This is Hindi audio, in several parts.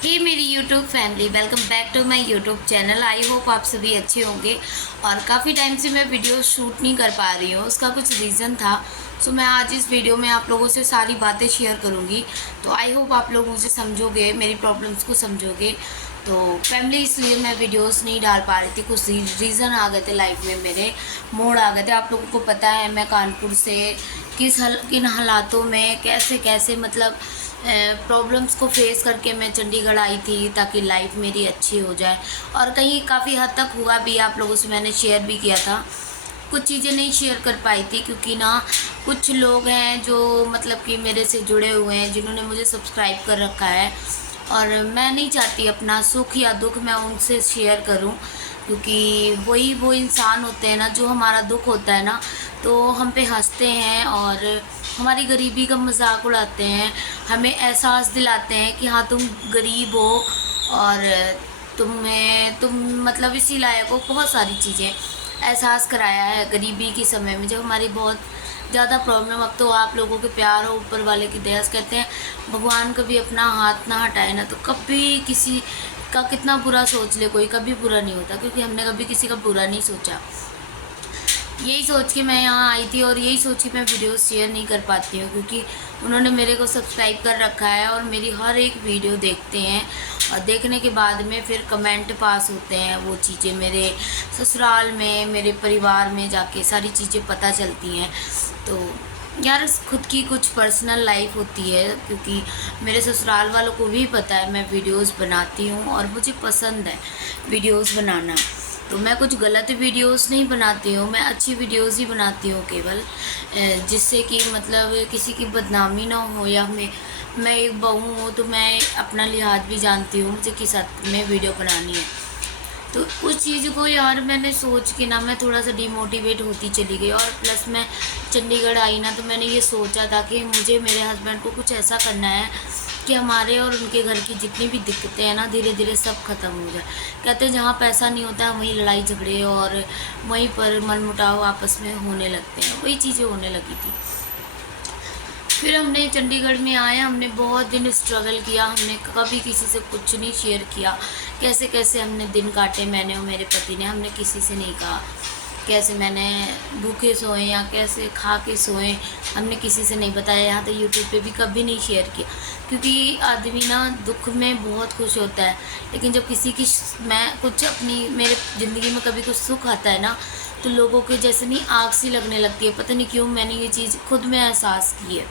हे मेरी YouTube family, welcome back to my YouTube channel. I hope आप सभी अच्छे होंगे। और काफ़ी टाइम से मैं वीडियो शूट नहीं कर पा रही हूँ, उसका कुछ रीज़न था। सो मैं आज इस वीडियो में आप लोगों से सारी बातें शेयर करूँगी। तो आई होप आप लोग मुझे समझोगे, मेरी प्रॉब्लम्स को समझोगे। तो फैमिली, इसलिए मैं वीडियोस नहीं डाल पा रही थी। कुछ रीज़न आ गए थे लाइफ में, मेरे मोड़ आ गए थे। आप लोगों को पता है मैं कानपुर से किन हालातों में कैसे कैसे मतलब प्रॉब्लम्स को फेस करके मैं चंडीगढ़ आई थी, ताकि लाइफ मेरी अच्छी हो जाए। और कहीं काफ़ी हद तक हुआ भी, आप लोगों से मैंने शेयर भी किया था। कुछ चीज़ें नहीं शेयर कर पाई थी क्योंकि ना कुछ लोग हैं जो मतलब कि मेरे से जुड़े हुए हैं, जिन्होंने मुझे सब्सक्राइब कर रखा है। और मैं नहीं चाहती अपना सुख या दुख मैं उनसे शेयर करूं, क्योंकि वही वो इंसान होते हैं ना, जो हमारा दुख होता है ना तो हम पे हंसते हैं और हमारी गरीबी का मजाक उड़ाते हैं। हमें एहसास दिलाते हैं कि हाँ, तुम गरीब हो और तुम मतलब इसी लायक हो। बहुत सारी चीज़ें एहसास कराया है गरीबी के समय में, जब हमारी बहुत ज़्यादा प्रॉब्लम। अब तो आप लोगों के प्यार हो, ऊपर वाले की दया से, कहते हैं भगवान कभी अपना हाथ ना हटाए ना, तो कभी किसी का कितना बुरा सोच ले कोई, कभी बुरा नहीं होता, क्योंकि हमने कभी किसी का बुरा नहीं सोचा। यही सोच के मैं यहाँ आई थी और यही सोच के मैं वीडियो शेयर नहीं कर पाती हूँ, क्योंकि उन्होंने मेरे को सब्सक्राइब कर रखा है और मेरी हर एक वीडियो देखते हैं। और देखने के बाद में फिर कमेंट पास होते हैं, वो चीज़ें मेरे ससुराल में, मेरे परिवार में जाके सारी चीज़ें पता चलती हैं। तो यार, खुद की कुछ पर्सनल लाइफ होती है, क्योंकि मेरे ससुराल वालों को भी पता है मैं वीडियोस बनाती हूँ और मुझे पसंद है वीडियोस बनाना। तो मैं कुछ गलत वीडियोस नहीं बनाती हूँ, मैं अच्छी वीडियोस ही बनाती हूँ केवल, जिससे कि मतलब किसी की बदनामी ना हो। या मैं एक बहू हूँ तो मैं अपना लिहाज भी जानती हूँ, मुझे किस हद में वीडियो बनानी है। तो उस चीज़ को यार मैंने सोच के ना मैं थोड़ा सा डिमोटिवेट होती चली गई। और प्लस मैं चंडीगढ़ आई ना, तो मैंने ये सोचा था कि मुझे मेरे हस्बैंड को कुछ ऐसा करना है कि हमारे और उनके घर की जितनी भी दिक्कतें हैं ना, धीरे धीरे सब ख़त्म हो जाए। कहते हैं जहाँ पैसा नहीं होता वहीं लड़ाई झगड़े और वहीं पर मनमुटाव आपस में होने लगते हैं, वही चीज़ें होने लगी थी। फिर हमने चंडीगढ़ में आए, हमने बहुत दिन स्ट्रगल किया, हमने कभी किसी से कुछ नहीं शेयर किया। कैसे कैसे हमने दिन काटे, मैंने और मेरे पति ने, हमने किसी से नहीं कहा कैसे मैंने भूखे सोए या कैसे खा के सोए, हमने किसी से नहीं बताया। यहाँ तो यूट्यूब पे भी कभी नहीं शेयर किया, क्योंकि आदमी ना दुख में बहुत खुश होता है, लेकिन जब किसी की मैं कुछ अपनी मेरे ज़िंदगी में कभी कुछ सुख आता है ना, तो लोगों के जैसे नहीं आग सी लगने लगती है। पता नहीं क्यों मैंने ये चीज़ खुद में एहसास की है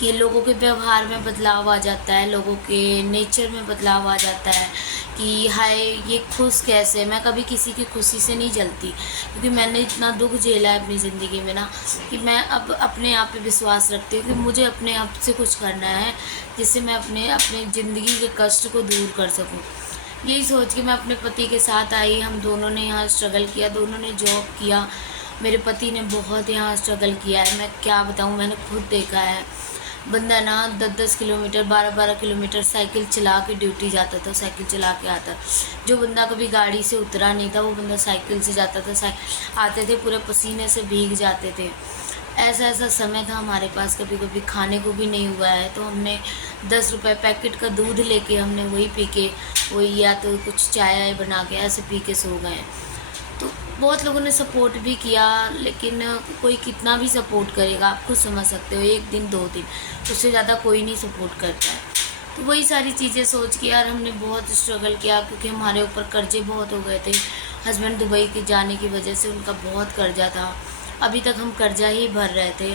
कि लोगों के व्यवहार में बदलाव आ जाता है, लोगों के नेचर में बदलाव आ जाता है कि हाय ये खुश कैसे। मैं कभी किसी की खुशी से नहीं जलती, क्योंकि मैंने इतना दुख झेला है अपनी ज़िंदगी में ना, कि मैं अब अपने आप पे विश्वास रखती हूँ कि मुझे अपने आप से कुछ करना है, जिससे मैं अपने अपने ज़िंदगी के कष्ट को दूर कर सकूँ। यही सोच के मैं अपने पति के साथ आई। हम दोनों ने यहाँ स्ट्रगल किया, दोनों ने जॉब किया। मेरे पति ने बहुत यहाँ स्ट्रगल किया है, मैं क्या बताऊँ, मैंने खुद देखा है। बंदा ना 10-10 किलोमीटर, 12-12 किलोमीटर साइकिल चला के ड्यूटी जाता था, साइकिल चला के आता। जो बंदा कभी गाड़ी से उतरा नहीं था, वो बंदा साइकिल से जाता था। आते थे पूरे पसीने से भीग जाते थे। ऐसा ऐसा समय था हमारे पास, कभी कभी खाने को भी नहीं हुआ है तो हमने 10 रुपये पैकेट का दूध लेके हमने वही पी के, वही या तो कुछ चाय बना के ऐसे पी के सो गए। तो बहुत लोगों ने सपोर्ट भी किया, लेकिन कोई कितना भी सपोर्ट करेगा, आप खुद समझ सकते हो, 1 दिन 2 दिन, उससे ज़्यादा कोई नहीं सपोर्ट करता है। तो वही सारी चीज़ें सोच के यार हमने बहुत स्ट्रगल किया, क्योंकि हमारे ऊपर कर्जे बहुत हो गए थे। हस्बैंड दुबई के जाने की वजह से उनका बहुत कर्जा था, अभी तक हम कर्जा ही भर रहे थे।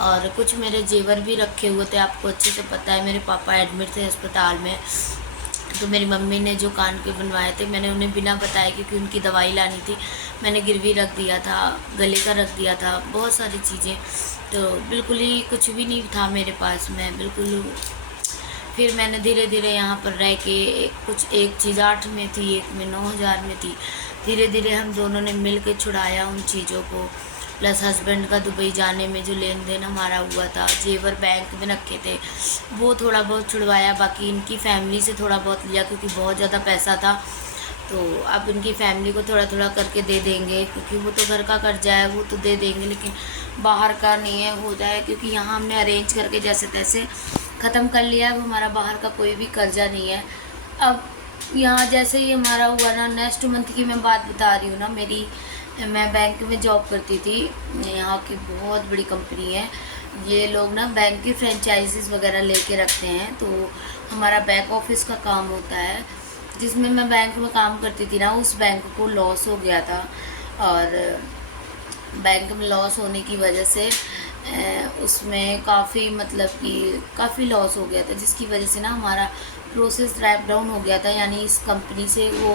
और कुछ मेरे जेवर भी रखे हुए थे, आपको अच्छे से पता है। मेरे पापा एडमिट थे अस्पताल में, तो मेरी मम्मी ने जो कान के बनवाए थे, मैंने उन्हें बिना बताए, क्योंकि उनकी दवाई लानी थी, मैंने गिरवी रख दिया था, गले का रख दिया था, बहुत सारी चीज़ें। तो बिल्कुल ही कुछ भी नहीं था मेरे पास में, बिल्कुल। फिर मैंने धीरे धीरे यहाँ पर रह के कुछ, एक चीज़ 8 में थी, एक में 9,000 में थी। धीरे धीरे हम दोनों ने मिल के छुड़ाया उन चीज़ों को। प्लस हस्बैंड का दुबई जाने में जो लेन देन हमारा हुआ था, जेवर बैंक में रखे थे, वो थोड़ा बहुत छुड़वाया। बाकी इनकी फैमिली से थोड़ा बहुत लिया, क्योंकि बहुत ज़्यादा पैसा था। तो अब इनकी फैमिली को थोड़ा थोड़ा करके दे देंगे, क्योंकि वो तो घर का कर्जा है, वो तो दे देंगे, लेकिन बाहर का नहीं है, हो जाए। क्योंकि यहाँ हमने अरेंज करके जैसे तैसे ख़त्म कर लिया है, अब हमारा बाहर का कोई भी कर्जा नहीं है। अब यहाँ जैसे ही हमारा हुआ ना, नेक्स्ट मंथ की मैं बात बता रही हूँ ना, मैं बैंक में जॉब करती थी। यहाँ की बहुत बड़ी कंपनी है। ये लोग ना बैंक की फ्रेंचाइजीज़ वगैरह लेके रखते हैं, तो हमारा बैक ऑफिस का काम होता है। जिसमें मैं बैंक में काम करती थी ना, उस बैंक को लॉस हो गया था, और बैंक में लॉस होने की वजह से उसमें काफ़ी मतलब कि काफ़ी लॉस हो गया था, जिसकी वजह से ना हमारा प्रोसेस रैप डाउन हो गया था। यानी इस कंपनी से वो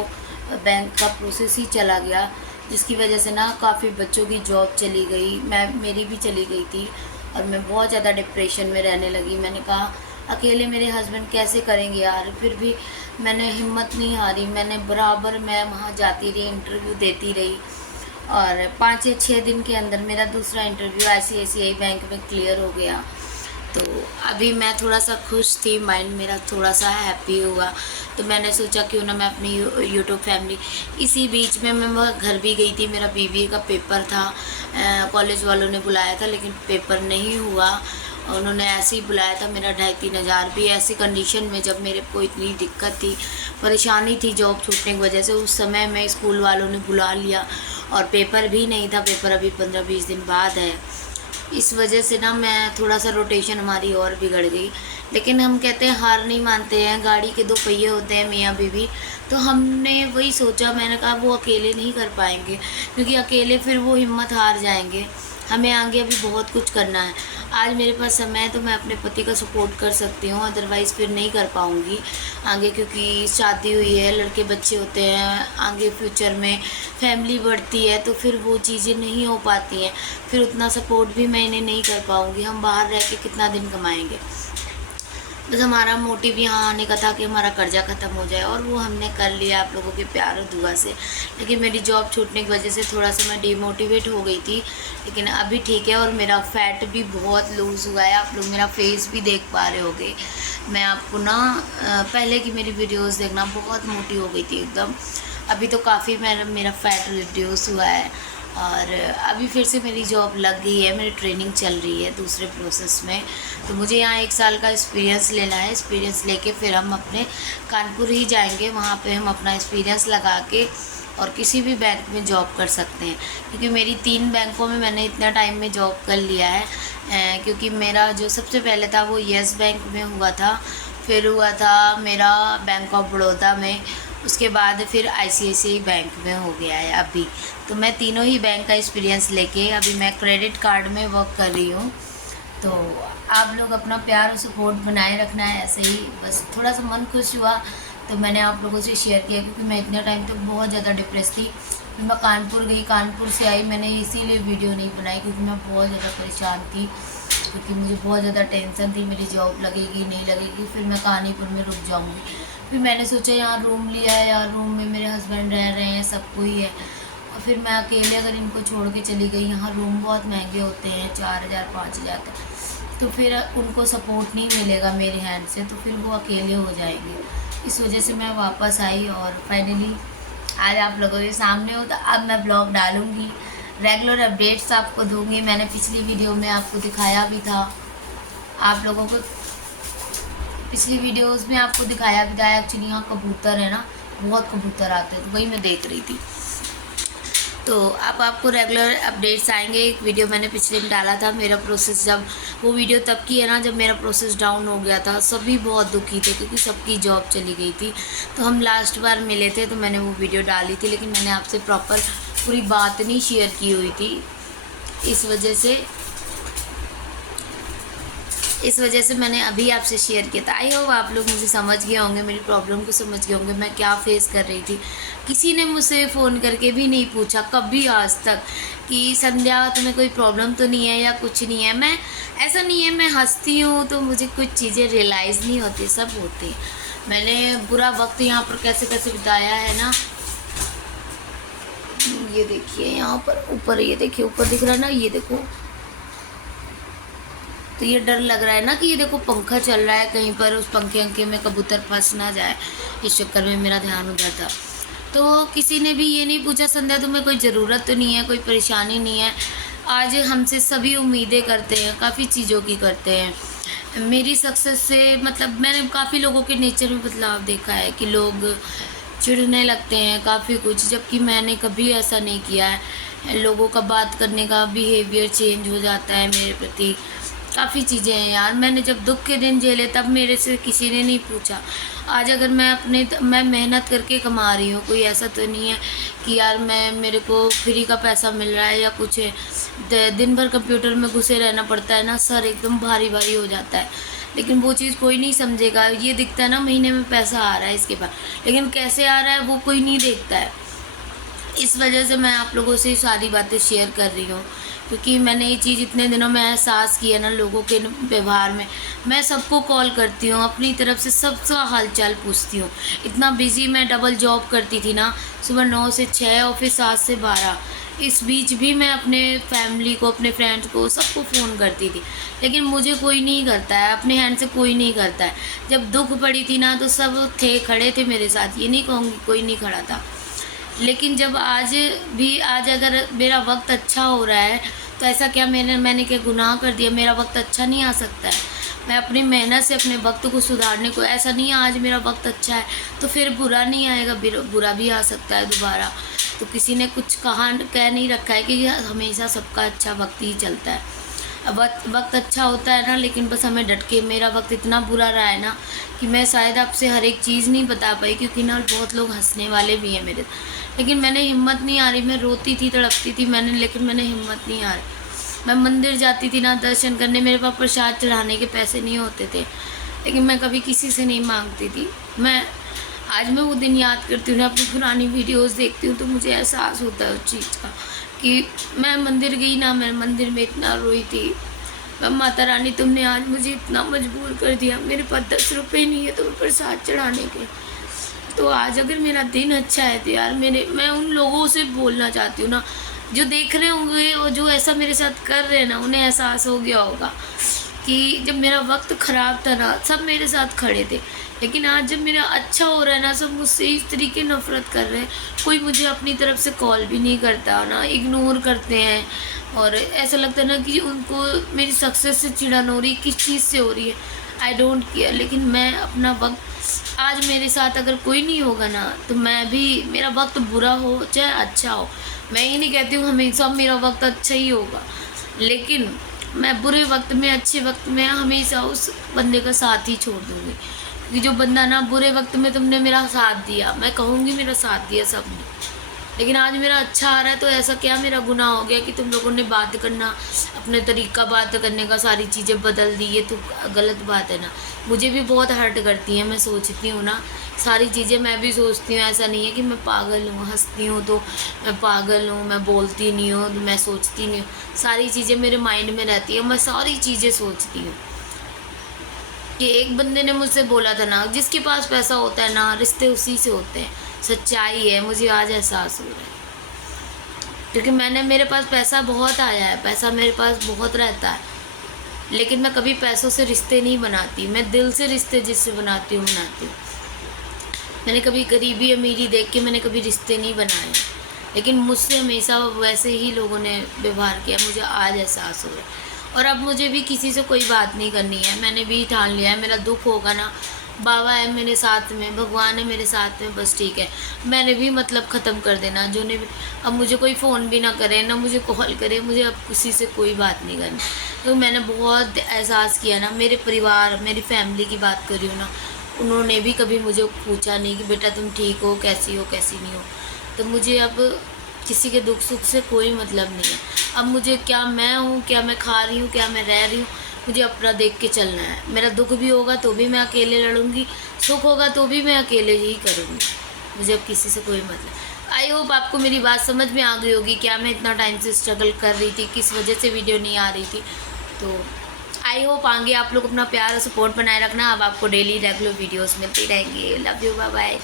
बैंक का प्रोसेस ही चला गया, जिसकी वजह से ना काफ़ी बच्चों की जॉब चली गई, मेरी भी चली गई थी, और मैं बहुत ज़्यादा डिप्रेशन में रहने लगी। मैंने कहा अकेले मेरे हस्बैंड कैसे करेंगे यार। फिर भी मैंने हिम्मत नहीं हारी, मैं वहाँ जाती रही, इंटरव्यू देती रही, और 5 या 6 दिन के अंदर मेरा दूसरा इंटरव्यू ICICI बैंक में क्लियर हो गया। तो अभी मैं थोड़ा सा खुश थी, माइंड मेरा थोड़ा सा हैप्पी हुआ। तो मैंने सोचा क्यों ना मैं अपनी यूट्यूब फैमिली, इसी बीच में मैं घर भी गई थी। मेरा BBA का पेपर था, कॉलेज वालों ने बुलाया था, लेकिन पेपर नहीं हुआ। उन्होंने ऐसे ही बुलाया था। मेरा 2,500-3 हज़ार भी ऐसी कंडीशन में, जब मेरे को इतनी दिक्कत थी, परेशानी थी जॉब छूटने की वजह से, उस समय में स्कूल वालों ने बुला लिया, और पेपर भी नहीं था। पेपर अभी 15-20 दिन बाद है। इस वजह से ना मैं थोड़ा सा रोटेशन हमारी और बिगड़ गई। लेकिन हम कहते हैं हार नहीं मानते हैं, गाड़ी के 2 पहिए होते हैं मियाँ बीवी। तो हमने वही सोचा, मैंने कहा वो अकेले नहीं कर पाएंगे, क्योंकि अकेले फिर वो हिम्मत हार जाएंगे। हमें आगे अभी बहुत कुछ करना है। आज मेरे पास समय है तो मैं अपने पति का सपोर्ट कर सकती हूँ, अदरवाइज़ फिर नहीं कर पाऊँगी आगे, क्योंकि शादी हुई है, लड़के बच्चे होते हैं, आगे फ्यूचर में फैमिली बढ़ती है, तो फिर वो चीज़ें नहीं हो पाती हैं। फिर उतना सपोर्ट भी मैं इन्हें नहीं कर पाऊँगी। हम बाहर रह के कितना दिन कमाएँगे। बस हमारा मोटिव यहाँ आने का था कि हमारा कर्जा ख़त्म हो जाए, और वो हमने कर लिया आप लोगों के प्यार और दुआ से। लेकिन मेरी जॉब छूटने की वजह से थोड़ा सा मैं डिमोटिवेट हो गई थी, लेकिन अभी ठीक है। और मेरा फैट भी बहुत लूज़ हुआ है, आप लोग मेरा फेस भी देख पा रहे होगे। मैं आपको ना पहले की मेरी वीडियोस देखना, बहुत मोटी हो गई थी एकदम। अभी तो काफ़ी मेरा फ़ैट रिड्यूस हुआ है, और अभी फिर से मेरी जॉब लग गई है, मेरी ट्रेनिंग चल रही है दूसरे प्रोसेस में। तो मुझे यहाँ 1 साल का एक्सपीरियंस लेना है। एक्सपीरियंस लेके फिर हम अपने कानपुर ही जाएंगे, वहाँ पे हम अपना एक्सपीरियंस लगा के और किसी भी बैंक में जॉब कर सकते हैं। क्योंकि मेरी 3 बैंकों में मैंने इतना टाइम में जॉब कर लिया है। क्योंकि मेरा जो सबसे पहले था वो येस बैंक में हुआ था, फिर हुआ था मेरा बैंक ऑफ बड़ौदा में, उसके बाद फिर ICICI बैंक में हो गया है अभी। तो मैं तीनों ही बैंक का एक्सपीरियंस लेके अभी मैं क्रेडिट कार्ड में वर्क कर रही हूँ। तो आप लोग अपना प्यार और सपोर्ट बनाए रखना है ऐसे ही। बस थोड़ा सा मन खुश हुआ तो मैंने आप लोगों से शेयर किया, क्योंकि मैं इतने टाइम तक बहुत ज़्यादा डिप्रेस थी। फिर मैं कानपुर गई, कानपुर से आई, मैंने इसीलिए वीडियो नहीं बनाई क्योंकि मैं बहुत ज़्यादा परेशान थी, क्योंकि मुझे बहुत ज़्यादा टेंशन थी मेरी जॉब लगेगी नहीं लगेगी, फिर मैं कानीपुर में रुक जाऊँगी। फिर मैंने सोचा यहाँ रूम लिया है, यार रूम में मेरे हस्बैंड रह रहे हैं, सब कोई है, और फिर मैं अकेले अगर इनको छोड़ के चली गई, यहाँ रूम बहुत महंगे होते हैं 4,000-5,000 तक, तो फिर उनको सपोर्ट नहीं मिलेगा मेरे हैंड से, तो फिर वो अकेले हो जाएंगे। इस वजह से मैं वापस आई, और फाइनली आज आप लोगों के सामने हो। तो अब मैं ब्लॉग डालूँगी, रेगुलर अपडेट्स आपको दूँगी। मैंने पिछली वीडियो में आपको दिखाया भी था, आप लोगों को पिछली वीडियोस में आपको दिखाया भी था। एक्चुअली यहाँ कबूतर है ना, बहुत कबूतर आते हैं, तो वही मैं देख रही थी। तो अब आपको रेगुलर अपडेट्स आएंगे। एक वीडियो मैंने पिछले में डाला था, मेरा प्रोसेस, जब वो वीडियो तब की है ना जब मेरा प्रोसेस डाउन हो गया था। सभी बहुत दुखी थे क्योंकि सबकी जॉब चली गई थी। तो हम लास्ट बार मिले थे तो मैंने वो वीडियो डाली थी, लेकिन मैंने आपसे प्रॉपर पूरी बात नहीं शेयर की हुई थी। इस वजह से मैंने अभी आपसे शेयर किया था। आई होप आप लोग मुझे समझ गए होंगे, मेरी प्रॉब्लम को समझ गए होंगे, मैं क्या फेस कर रही थी। किसी ने मुझसे फ़ोन करके भी नहीं पूछा कभी आज तक कि संध्या तुम्हें कोई प्रॉब्लम तो नहीं है या कुछ नहीं है। मैं ऐसा नहीं है, मैं हंसती हूँ तो मुझे कुछ चीज़ें रियलाइज़ नहीं होती, सब होती। मैंने बुरा वक्त यहाँ पर कैसे कैसे बिताया है ना, ये देखिए यहाँ पर ऊपर, ये देखिए ऊपर दिख रहा है ना, ये देखो। तो ये डर लग रहा है ना कि ये देखो पंखा चल रहा है, कहीं पर उस पंखे में कबूतर फंस ना जाए, इस चक्कर में मेरा ध्यान उधर था। तो किसी ने भी ये नहीं पूछा संध्या तुम्हें कोई ज़रूरत तो नहीं है, कोई परेशानी नहीं है। आज हमसे सभी उम्मीदें करते हैं, काफ़ी चीज़ों की करते हैं। मेरी सक्सेस से मतलब मैंने काफ़ी लोगों के नेचर में बदलाव देखा है कि लोग चिढ़ने लगते हैं काफ़ी कुछ, जबकि मैंने कभी ऐसा नहीं किया है। लोगों का बात करने का बिहेवियर चेंज हो जाता है मेरे प्रति। काफ़ी चीज़ें हैं यार, मैंने जब दुख के दिन झेले तब मेरे से किसी ने नहीं पूछा। आज अगर मैं मेहनत करके कमा रही हूँ, कोई ऐसा तो नहीं है कि यार मेरे को फ्री का पैसा मिल रहा है या कुछ है। दिन भर कंप्यूटर में घुसे रहना पड़ता है ना, सर एकदम भारी भारी हो जाता है। लेकिन वो चीज़ कोई नहीं समझेगा। ये दिखता है ना महीने में पैसा आ रहा है इसके पास, लेकिन कैसे आ रहा है वो कोई नहीं देखता है। इस वजह से मैं आप लोगों से सारी बातें शेयर कर रही हूँ, क्योंकि मैंने ये चीज़ इतने दिनों में एहसास किया ना लोगों के व्यवहार में। मैं सबको कॉल करती हूँ, अपनी तरफ से सबका हालचाल पूछती हूँ। इतना बिज़ी मैं डबल जॉब करती थी ना, सुबह 9 से 6 और फिर 7 से 12। इस बीच भी मैं अपने फैमिली को, अपने फ्रेंड्स को, सबको फ़ोन करती थी, लेकिन मुझे कोई नहीं करता है, अपने हैंड से कोई नहीं करता है। जब दुख पड़ी थी ना तो सब थे, खड़े थे मेरे साथ, ये नहीं कहूँगी कोई नहीं खड़ा था। लेकिन जब आज अगर मेरा वक्त अच्छा हो रहा है तो ऐसा क्या मैंने क्या गुनाह कर दिया? मेरा वक्त अच्छा नहीं आ सकता है। मैं अपनी मेहनत से अपने वक्त को सुधारने को, ऐसा नहीं है आज मेरा वक्त अच्छा है तो फिर बुरा नहीं आएगा, बुरा भी आ सकता है दोबारा। तो किसी ने कुछ कह नहीं रखा है कि हमेशा सबका अच्छा वक्त ही चलता है। वक्त अच्छा होता है ना, लेकिन बस हमें डट के, मेरा वक्त इतना बुरा रहा है ना कि मैं शायद आपसे हर एक चीज़ नहीं बता पाई, क्योंकि ना बहुत लोग हंसने वाले भी हैं मेरे। लेकिन मैंने हिम्मत नहीं आ रही, मैं रोती थी, तड़पती थी लेकिन मैंने हिम्मत नहीं आ रही। मैं मंदिर जाती थी ना दर्शन करने, मेरे पास प्रसाद चढ़ाने के पैसे नहीं होते थे, लेकिन मैं कभी किसी से नहीं मांगती थी। आज मैं वो दिन याद करती हूँ ना, अपनी पुरानी वीडियोस देखती हूँ तो मुझे एहसास होता है उस चीज़ का कि मैं मंदिर गई ना, मैं मंदिर में इतना रोई थी। मैं माता रानी, तुमने आज मुझे इतना मजबूर कर दिया, मेरे पास 10 रुपये नहीं है तो प्रसाद चढ़ाने के। तो आज अगर मेरा दिन अच्छा है तो यार मैं उन लोगों से बोलना चाहती हूँ ना जो देख रहे होंगे और जो ऐसा मेरे साथ कर रहे हैं ना, उन्हें एहसास हो गया होगा कि जब मेरा वक्त ख़राब था ना सब मेरे साथ खड़े थे, लेकिन आज जब मेरा अच्छा हो रहा है ना सब मुझसे इस तरीके नफ़रत कर रहे हैं। कोई मुझे अपनी तरफ से कॉल भी नहीं करता ना, इग्नोर करते हैं। और ऐसा लगता है ना कि उनको मेरी सक्सेस से चिढ़न हो रही है, किस चीज़ से हो रही है, आई डोंट केयर। लेकिन मैं अपना वक्त, आज मेरे साथ अगर कोई नहीं होगा ना तो मैं भी, मेरा वक्त बुरा हो चाहे अच्छा हो, मैं ये नहीं कहती हूँ हमेशा मेरा वक्त अच्छा ही होगा, लेकिन मैं बुरे वक्त में, अच्छे वक्त में हमेशा उस बंदे का साथ ही छोड़ दूँगी। क्योंकि जो बंदा ना बुरे वक्त में तुमने मेरा साथ दिया, मैं कहूँगी मेरा साथ दिया सबने, लेकिन आज मेरा अच्छा आ रहा है तो ऐसा क्या मेरा गुनाह हो गया कि तुम लोगों ने बात करना, अपने तरीका बात करने का, सारी चीज़ें बदल दी? ये तो गलत बात है ना। मुझे भी बहुत हर्ट करती हैं, मैं सोचती हूँ ना सारी चीज़ें, मैं भी सोचती हूँ। ऐसा नहीं है कि मैं पागल हूँ, हंसती हूँ तो मैं पागल हूँ, मैं बोलती नहीं हूँ, मैं सोचती नहीं हूँ। सारी चीज़ें मेरे माइंड में रहती है, मैं सारी चीज़ें सोचती हूँ। कि एक बंदे ने मुझसे बोला था ना, जिसके पास पैसा होता है ना रिश्ते उसी से होते हैं। सच्चाई है, मुझे आज एहसास हो रहा है, क्योंकि मेरे पास पैसा बहुत आया है, पैसा मेरे पास बहुत रहता है, लेकिन मैं कभी पैसों से रिश्ते नहीं बनाती। मैं दिल से रिश्ते जिससे बनाती हूँ। मैंने कभी गरीबी अमीरी देख के मैंने कभी रिश्ते नहीं बनाए, लेकिन मुझसे हमेशा वैसे ही लोगों ने व्यवहार किया, मुझे आज एहसास हो रहा है। और अब मुझे भी किसी से कोई बात नहीं करनी है, मैंने भी ठान लिया है। मेरा दुख होगा ना, बाबा है मेरे साथ में, भगवान है मेरे साथ में, बस ठीक है। मैंने भी मतलब ख़त्म कर देना, जो ने अब मुझे कोई फ़ोन भी ना करे, ना मुझे कॉल करे, मुझे अब किसी से कोई बात नहीं करनी। तो मैंने बहुत एहसास किया ना, मेरे परिवार, मेरी फैमिली की बात कर रही हूँ ना, उन्होंने भी कभी मुझे पूछा नहीं कि बेटा तुम ठीक हो, कैसी हो, कैसी नहीं हो। तो मुझे अब किसी के दुख सुख से कोई मतलब नहीं है। अब मुझे क्या मैं हूँ, क्या मैं खा रही हूँ, क्या मैं रह रही हूँ, मुझे अपना देख के चलना है। मेरा दुख भी होगा तो भी मैं अकेले लड़ूंगी, सुख होगा तो भी मैं अकेले ही करूँगी। मुझे अब किसी से कोई मतलब। आई होप आपको मेरी बात समझ में आ गई होगी, क्या मैं इतना टाइम से स्ट्रगल कर रही थी, किस वजह से वीडियो नहीं आ रही थी। तो आई होप आगे आप लोग अपना प्यार और सपोर्ट बनाए रखना। अब आपको डेली रेगुलर वीडियोस मिलती रहेंगी। Love you, bye bye.